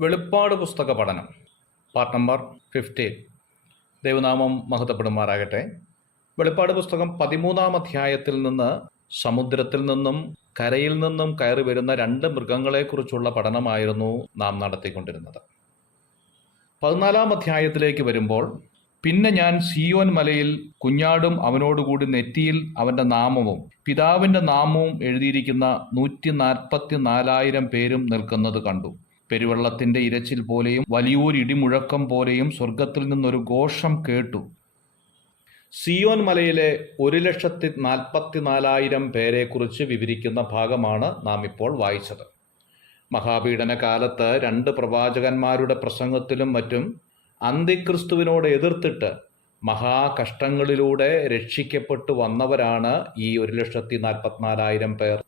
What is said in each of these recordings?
വെളിപ്പാട് പുസ്തക പഠനം പാർട്ട് നമ്പർ 15. ദൈവനാമം മഹത്വപ്പെടുമാറാകട്ടെ. വെളിപ്പാട് പുസ്തകം 13-ാം അധ്യായത്തിൽ നിന്ന് സമുദ്രത്തിൽ നിന്നും കരയിൽ നിന്നും കയറി വരുന്ന 2 മൃഗങ്ങളെക്കുറിച്ചുള്ള പഠനമായിരുന്നു നാം നടത്തിക്കൊണ്ടിരുന്നത്. 14-ാം അധ്യായത്തിലേക്ക് വരുമ്പോൾ, പിന്നെ ഞാൻ സിയോൻ മലയിൽ കുഞ്ഞാടും അവനോടുകൂടി നെറ്റിയിൽ അവൻ്റെ നാമവും പിതാവിൻ്റെ നാമവും എഴുതിയിരിക്കുന്ന 144,000 പേരും നിൽക്കുന്നത് കണ്ടു. പെരുവെള്ളത്തിൻ്റെ ഇരച്ചിൽ പോലെയും വലിയൊരു ഇടിമുഴക്കം പോലെയും സ്വർഗത്തിൽ നിന്നൊരു ഘോഷം കേട്ടു. സിയോൻ മലയിലെ 144,000 പേരെക്കുറിച്ച് വിവരിക്കുന്ന ഭാഗമാണ് നാം ഇപ്പോൾ വായിച്ചത്. മഹാപീഡന കാലത്ത് 2 പ്രവാചകന്മാരുടെ പ്രസംഗത്തിലും മറ്റും അന്തിക്രിസ്തുവിനോട് എതിർത്തിട്ട് മഹാകഷ്ടങ്ങളിലൂടെ രക്ഷിക്കപ്പെട്ടു വന്നവരാണ് ഈ 144,000 പേർ.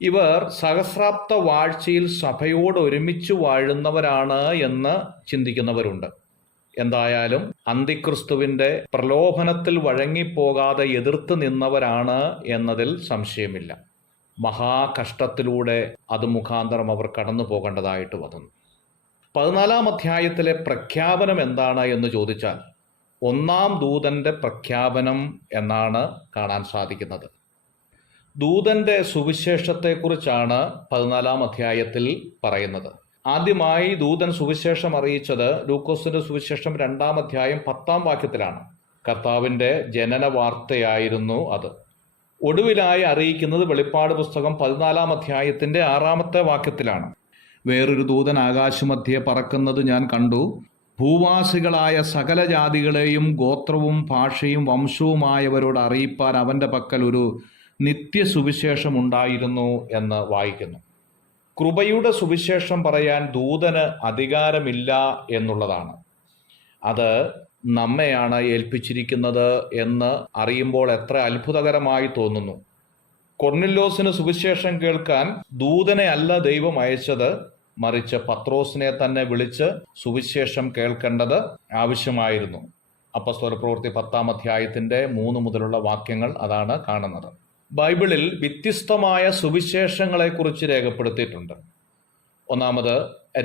ഇവർ സഹസ്രാബ്ദ വാഴ്ചയിൽ സഭയോട് ഒരുമിച്ച് വാഴുന്നവരാണ് എന്ന് ചിന്തിക്കുന്നവരുണ്ട്. എന്തായാലും അന്തിക്രിസ്തുവിൻ്റെ പ്രലോഭനത്തിൽ വഴങ്ങിപ്പോകാതെ എതിർത്ത് നിന്നവരാണ് എന്നതിൽ സംശയമില്ല. മഹാകഷ്ടത്തിലൂടെ അത് മുഖാന്തരം അവർ കടന്നു പോകേണ്ടതായിട്ട് വന്നു. 14-ാം അധ്യായത്തിലെ പ്രഖ്യാപനം എന്താണ് എന്ന് ചോദിച്ചാൽ, 1-ാം ദൂതൻ്റെ പ്രഖ്യാപനം എന്നാണ് കാണാൻ സാധിക്കുന്നത്. ദൂതൻ്റെ സുവിശേഷത്തെക്കുറിച്ചാണ് 14-ാം അധ്യായത്തിൽ പറയുന്നത്. ആദ്യമായി ദൂതൻ സുവിശേഷം അറിയിച്ചത് ലൂക്കോസിന്റെ സുവിശേഷം 2-ാം അധ്യായം 10-ാം വാക്യത്തിലാണ്. കർത്താവിൻ്റെ ജനന വാർത്തയായിരുന്നു അത്. ഒടുവിലായി അറിയിക്കുന്നത് വെളിപ്പാട് പുസ്തകം 14-ാം അധ്യായത്തിൻ്റെ 6-ാമത്തെ വാക്യത്തിലാണ്. വേറൊരു ദൂതൻ ആകാശമധ്യേ പറക്കുന്നത് ഞാൻ കണ്ടു. ഭൂവാസികളായ സകല ജാതികളെയും ഗോത്രവും ഭാഷയും വംശവുമായവരോട് അറിയിപ്പാൻ അവൻ്റെ പക്കൽ ഒരു നിത്യസുവിശേഷം ഉണ്ടായിരുന്നു എന്ന് വായിക്കുന്നു. കൃപയുടെ സുവിശേഷം പറയാൻ ദൂതന് അധികാരമില്ല എന്നുള്ളതാണ്. അത് നമ്മെയാണ് ഏൽപ്പിച്ചിരിക്കുന്നത് എന്ന് അറിയുമ്പോൾ എത്ര അത്ഭുതകരമായി തോന്നുന്നു. കൊർന്നില്യോസിന് സുവിശേഷം കേൾക്കാൻ ദൂതനെ അല്ല ദൈവം അയച്ചത്, മറിച്ച് പത്രോസിനെ തന്നെ വിളിച്ച് സുവിശേഷം കേൾക്കേണ്ടത് ആവശ്യമായിരുന്നു. അപ്പോസ്തലപ്രവൃത്തി 10-ാം അധ്യായത്തിൻ്റെ 3 മുതലുള്ള വാക്യങ്ങൾ അതാണ് കാണുന്നത്. ബൈബിളിൽ വ്യത്യസ്തമായ സുവിശേഷങ്ങളെക്കുറിച്ച് രേഖപ്പെടുത്തിയിട്ടുണ്ട്. ഒന്നാമത്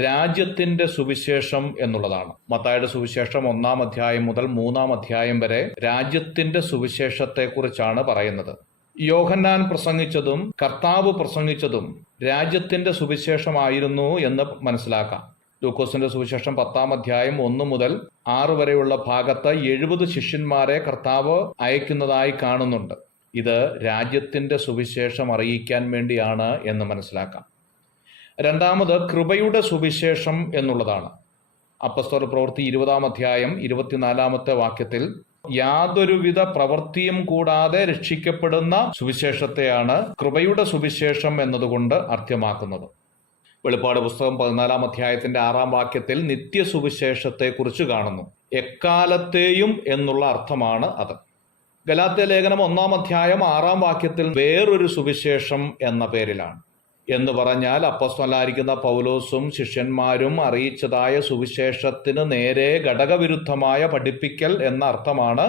രാജ്യത്തിൻ്റെ സുവിശേഷം എന്നുള്ളതാണ്. മത്തായിയുടെ സുവിശേഷം 1-ാം അധ്യായം മുതൽ 3-ാം അധ്യായം വരെ രാജ്യത്തിൻ്റെ സുവിശേഷത്തെക്കുറിച്ചാണ് പറയുന്നത്. യോഹന്നാൻ പ്രസംഗിച്ചതും കർത്താവ് പ്രസംഗിച്ചതും രാജ്യത്തിൻ്റെ സുവിശേഷമായിരുന്നു എന്ന് മനസ്സിലാക്കാം. ലൂക്കോസിന്റെ സുവിശേഷം 10-ാം അധ്യായം 1 മുതൽ 6 വരെയുള്ള ഭാഗത്ത് 70 ശിഷ്യന്മാരെ കർത്താവ് അയക്കുന്നതായി കാണുന്നുണ്ട്. ഇത് രാജ്യത്തിൻ്റെ സുവിശേഷം അറിയിക്കാൻ വേണ്ടിയാണ് എന്ന് മനസ്സിലാക്കാം. രണ്ടാമത് കൃപയുടെ സുവിശേഷം എന്നുള്ളതാണ്. അപ്പോസ്തല പ്രവൃത്തി 20-ാം അധ്യായം 24-ാമത്തെ വാക്യത്തിൽ യാതൊരുവിധ പ്രവൃത്തിയും കൂടാതെ രക്ഷിക്കപ്പെടുന്ന സുവിശേഷത്തെയാണ് കൃപയുടെ സുവിശേഷം എന്നതുകൊണ്ട് അർത്ഥമാക്കുന്നത്. വെളിപ്പാട് പുസ്തകം 14-ാം അധ്യായത്തിന്റെ 6-ാം വാക്യത്തിൽ നിത്യസുവിശേഷത്തെക്കുറിച്ച് കാണുന്നു. എക്കാലത്തെയും എന്നുള്ള അർത്ഥമാണ് അത്. ഗലാത്യ ലേഖനം 1-ാം അധ്യായം 6-ാം വാക്യത്തിൽ വേറൊരു സുവിശേഷം എന്ന പേരിലാണ്. എന്ന് പറഞ്ഞാൽ അപ്പോസ്തലനായിരിക്കുന്ന പൗലോസും ശിഷ്യന്മാരും അറിയിച്ചതായ സുവിശേഷത്തിന് നേരെ ഘടകവിരുദ്ധമായ പഠിപ്പിക്കൽ എന്ന അർത്ഥമാണ്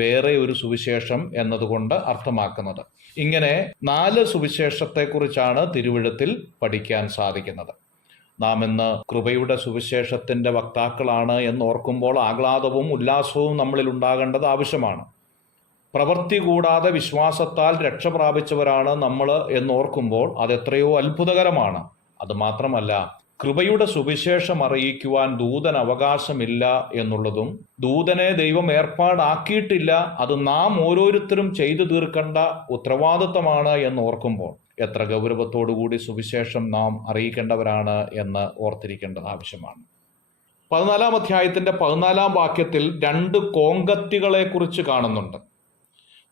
വേറെ ഒരു സുവിശേഷം എന്നതുകൊണ്ട് അർത്ഥമാക്കുന്നത്. ഇങ്ങനെ 4 സുവിശേഷത്തെക്കുറിച്ചാണ് തിരുവെഴുത്തിൽ പഠിക്കാൻ സാധിക്കുന്നത്. നാം ഇന്ന് കൃപയുടെ സുവിശേഷത്തിന്റെ വക്താക്കളാണ് എന്നോർക്കുമ്പോൾ ആഹ്ലാദവും ഉല്ലാസവും നമ്മളിൽ ഉണ്ടാകേണ്ടത് ആവശ്യമാണ്. പ്രവൃത്തി കൂടാതെ വിശ്വാസത്താൽ രക്ഷ പ്രാപിച്ചവരാണ് നമ്മൾ എന്നോർക്കുമ്പോൾ അതെത്രയോ അത്ഭുതകരമാണ്. അതുമാത്രമല്ല, കൃപയുടെ സുവിശേഷം അറിയിക്കുവാൻ ദൂതൻ അവകാശമില്ല എന്നുള്ളതും ദൂതനെ ദൈവം ഏർപ്പാടാക്കിയിട്ടില്ല, അത് നാം ഓരോരുത്തരും ചെയ്തു തീർക്കേണ്ട ഉത്തരവാദിത്തമാണ് എന്നോർക്കുമ്പോൾ എത്ര ഗൗരവത്തോടുകൂടി സുവിശേഷം നാം അറിയിക്കേണ്ടവരാണ് എന്ന് ഓർത്തിരിക്കേണ്ടത് ആവശ്യമാണ്. 14-ാം അധ്യായത്തിന്റെ 14-ാം വാക്യത്തിൽ 2 കോങ്കത്തികളെ കുറിച്ച് കാണുന്നുണ്ട്.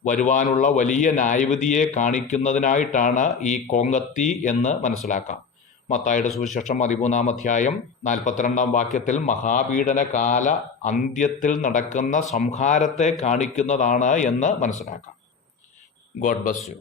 വരുവാനുള്ള വലിയ ന്യായവിധിയെ കാണിക്കുന്നതിനായിട്ടാണ് ഈ കോങ്കത്തി എന്ന് മനസ്സിലാക്കാം. മത്തായിയുടെ സുവിശേഷം 13-ാം അധ്യായം 42-ാം വാക്യത്തിൽ മഹാപീഡന കാല അന്ത്യത്തിൽ നടക്കുന്ന സംഹാരത്തെ കാണിക്കുന്നതാണ് എന്ന് മനസ്സിലാക്കാം. God bless you.